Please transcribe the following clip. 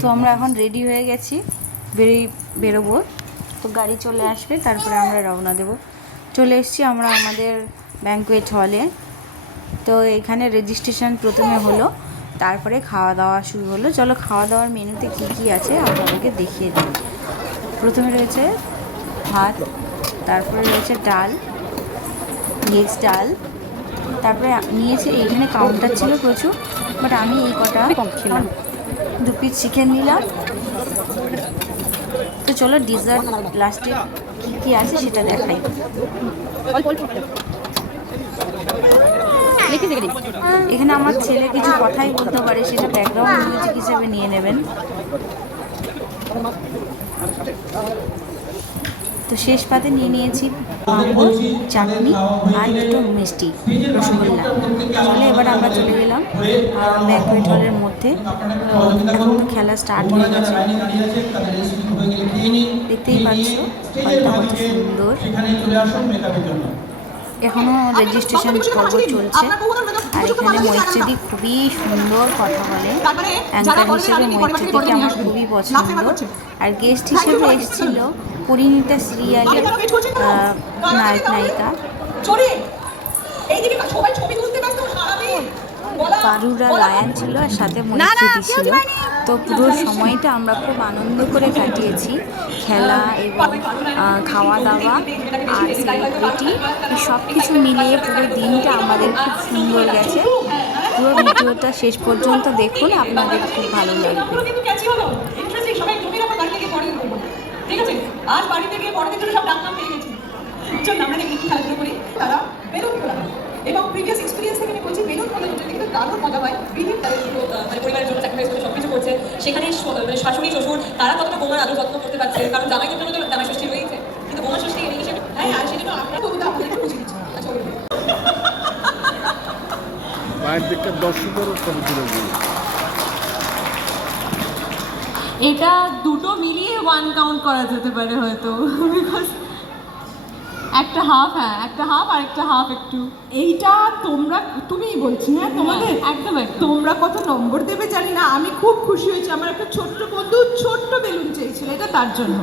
তো আমরা এখন রেডি হয়ে গেছি, বেরিয়ে বেরোবো। তো গাড়ি চলে আসবে, তারপরে আমরা রওনা দেব। চলে এসেছি আমরা আমাদের ব্যাঙ্কুয়েট হলে তো এখানে রেজিস্ট্রেশন প্রথমে হলো, তারপরে খাওয়া দাওয়া শুরু হলো। চলো খাওয়া দাওয়ার মেনুতে কী কী আছে, আপনাদেরকে দেখিয়ে দিই। প্রথমে রয়েছে ভাত, তারপরে রয়েছে ডাল ভেজ ডাল। তারপরে নিয়েছে, এখানে কাউন্টার ছিল প্রচুর বাট আমি এই কটা খেলাম। দু পিস চিকেন নিলাম। তো চলো ডিজার্ট লাস্টে কী কী আছে সেটা দেখাই। এখানে আমার ছেলে কিছু কথাই বলতে পারে, সেটা ব্যাকগ্রাউন্ড মিউজিক হিসেবে নিয়ে নেবেন। তো শেষ পাতে নিয়ে নিয়েছি পাঁপড় চাটনি আর একটু মিষ্টি রসগোল্লা। তাহলে এবার আমরা চলে গেলাম ব্যাঙ্কুয়েট হলের মধ্যে খেলা স্টার্ট হয়ে গেছে। দেখতেই পাচ্ছ হলটা কত সুন্দর। এখনও রেজিস্ট্রেশন পর্ব চলছে আর এখানে মৈত্রীদি খুবই সুন্দর কথা বলে। অ্যাঙ্কার হিসেবে মৈত্রীদিকে আমার খুবই পছন্দ। আর গেস্ট হিসেবে এসেছিল পরিণীতা সিরিয়ালের নায়ক নায়িকা। পারুরা লায়ান ছিল আর সাথে মৈত্রীদি ছিল তো পুরো সময়টা আমরা খুব আনন্দ করে কাটিয়েছি। খেলা এবং খাওয়া দাওয়া আর সেলিব্রিটি সব কিছু মিলিয়ে পুরো দিনটা আমাদের খুব সুন্দর গেছে। পুরো ভিডিওটা শেষ পর্যন্ত দেখুন আপনাদের খুব ভালো লাগবে পুরো কিন্তু ক্যাচি হলো ইন্টারেস্টিং সবাই জমির উপর বাড়িতে গিয়ে পরে করব ঠিক আছে আজ বাড়িতে গিয়ে পরের জন্য সব ডাক্তার পেয়ে গেছি। চল আমরা দেখি কি খেলাধুলো করি। তারা বেলুন খোলা। হয়। এবং প্রিভিয়াস এক্সপিরিয়েন্স থেকে বলছি, বেলুন খোলা হচ্ছে কিন্তু দারুণ মজা হয়। বিভিন্ন তাদের মানে পরিবারের জন্য স্যাক্রিফাইস করে সবকিছু করছে। সেখানে মানে শাশুড়ি, শ্বশুর, তারা কতটা বোমার আদর যত্ন করতে পারছে? কারণ জামাইয়ের জন্য তো জামাই ষষ্ঠী রয়েছে। কিন্তু বোমা ষষ্ঠী এই হিসেবে হ্যাঁ আর সেজন্য আপনার কবিতা আপনাদের একটু বুঝিয়ে দিচ্ছি। বলুন। বাইরের দিকটা দিই। এটা দুটো মিলিয়ে ওয়ান কাউন্ট করা যেতে পারে হয়তো বিকজ একটা হাফ হ্যাঁ একটা হাফ আর একটা হাফ একটু। এইটা তোমরা তুমিই বলছি হ্যাঁ তোমাদের? একদম একদম। তোমরা কত নম্বর দেবে জানি না আমি খুব খুশি হয়েছি আমার একটা ছোট্ট বন্ধু ছোট্ট বেলুন চেয়েছিল এটা তার জন্য।